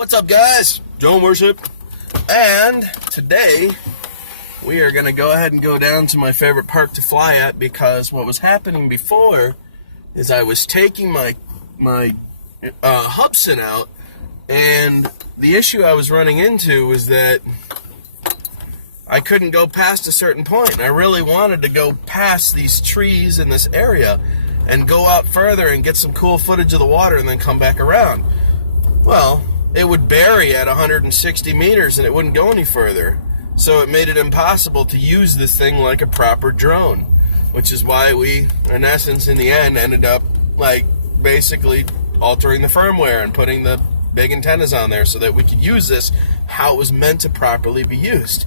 What's up, guys? Joan Worship. And today we are going to go ahead and go down to my favorite park to fly at, because what was happening before is I was taking my Hubsan out, and the issue I was running into was that I couldn't go past a certain point. And I really wanted to go past these trees in this area and go out further and get some cool footage of the water and then come back around. Well, it would bury at 160 meters and it wouldn't go any further. So it made it impossible to use this thing like a proper drone, which is why we, in essence, in the end, ended up basically altering the firmware and putting the big antennas on there so that we could use this how it was meant to properly be used.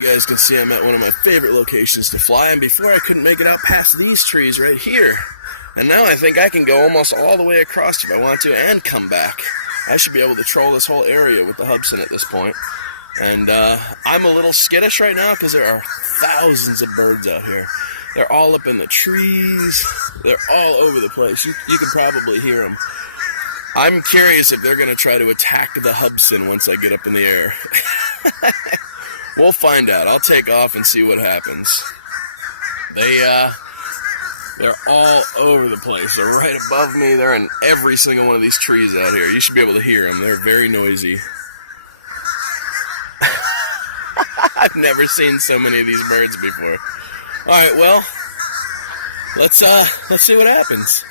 You guys can see I'm at one of my favorite locations to fly, and before I couldn't make it out past these trees right here. And now I think I can go almost all the way across if I want to and come back. I should be able to troll this whole area with the Hubsan at this point. And I'm a little skittish right now because there are thousands of birds out here. They're all up in the trees. They're all over the place. You can probably hear them. I'm curious if they're going to try to attack the Hubsan once I get up in the air. We'll find out. I'll take off and see what happens. They're all over the place. They're right above me. They're in every single one of these trees out here. You should be able to hear them. They're very noisy. I've never seen so many of these birds before. Alright, well, let's see what happens.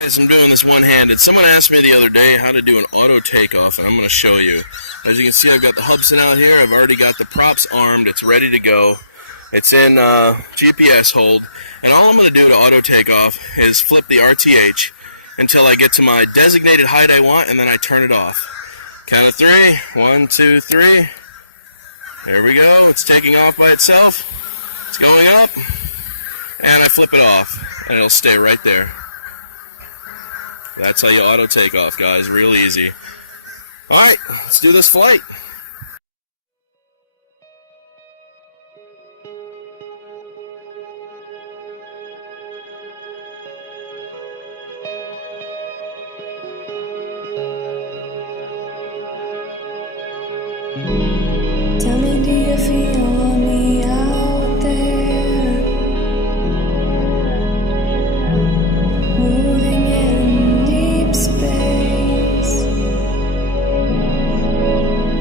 As I'm doing this one-handed, someone asked me the other day how to do an auto takeoff, and I'm going to show you. As you can see, I've got the Hubsan out here. I've already got the props armed. It's ready to go. It's in GPS hold. And all I'm going to do to auto take off is flip the RTH until I get to my designated height I want, and then I turn it off. Count of 3. 1, 2, 3. There we go. It's taking off by itself. It's going up. And I flip it off, and it'll stay right there. That's how you auto take off, guys. Real easy. Alright, let's do this flight. Tell me, do you feel me out there? Moving in deep space.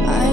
I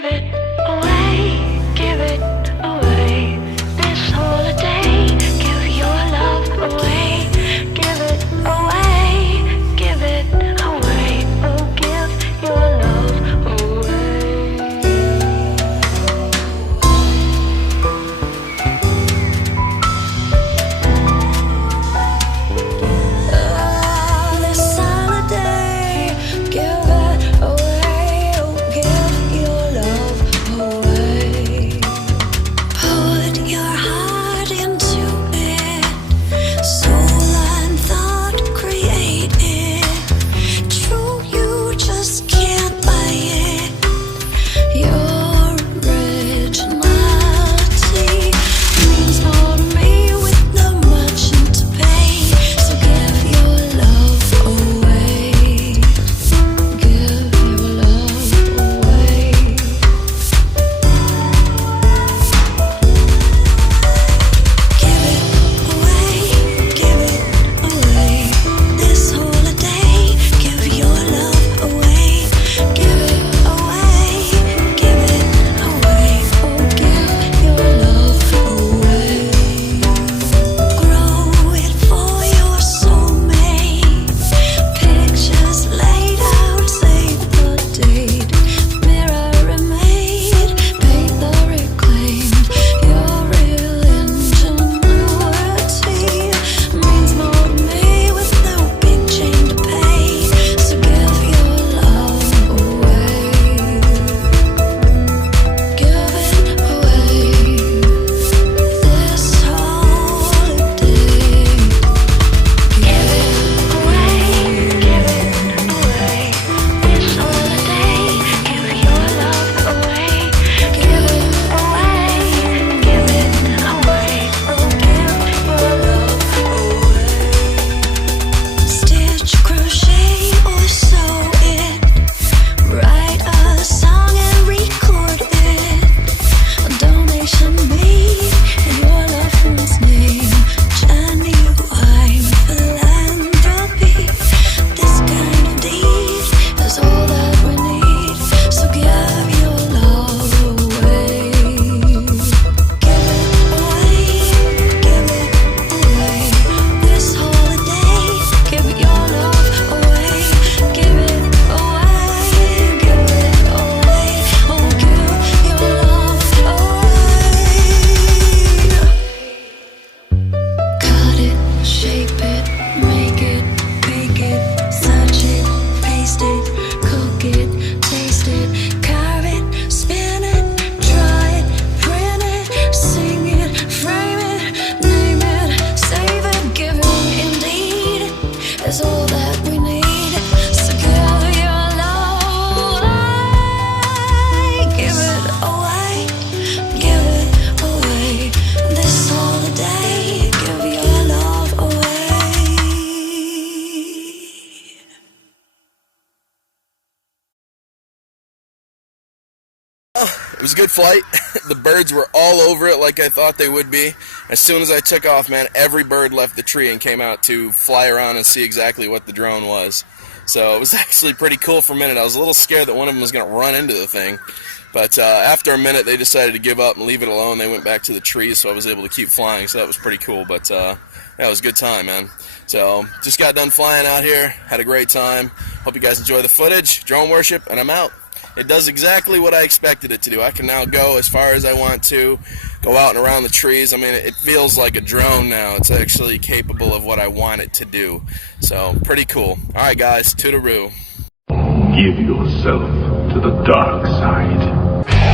give it away, give it away. This holiday, give your love away, give it away, give it away. Oh, give your love away. This holiday, give it away, oh, give your love away. Put your heart into it, soul and thought create it. True, you just can't buy it. Your originality means more to me with not much to pay. So give your love away. Give your love away. Give it away, give it away. This holiday, give your love away. Give it away, give it away. Oh, give your love away. Grow it for your soulmate. Pictures laid out, save the date. Mirror remade, paper reclaimed. Your real ingenuity means more to me with no big chain to pay. So give your love away. Give it away. This holiday. Give it away, give it away. This holiday, give your love away. Give it away, give it away. Oh, give your love away. Stitch, crochet, or sew it. Write a song and record it. A donation made in your loved one's name. Genuine philanthropy. This kind of deed is all that we need. So give your love away. Give it away, give it away. This holiday, give your love away. Give it away, give it away. Oh, give your love away. Cut it, shape it, make it, bake it, search it, paste it, cook it, taste it, carve it, spin it, draw it, print it, sing it, frame it, name it, save it, give it indeed is all that we need. So give your love away, give it away, give it away. This holiday, give your love away. It was a good flight. The birds were all over it like I thought they would be. As soon as I took off, man, every bird left the tree and came out to fly around and see exactly what the drone was. So it was actually pretty cool for a minute. I was a little scared that one of them was going to run into the thing. But after a minute, they decided to give up and leave it alone. They went back to the trees, so I was able to keep flying. So that was pretty cool. But yeah, it was a good time, man. So just got done flying out here. Had a great time. Hope you guys enjoy the footage. Drone worship, and I'm out. It does exactly what I expected it to do. I can now go as far as I want to, go out and around the trees. I mean, it feels like a drone now. It's actually capable of what I want it to do. So, pretty cool. All right, guys, toodaloo. Give yourself to the dark side.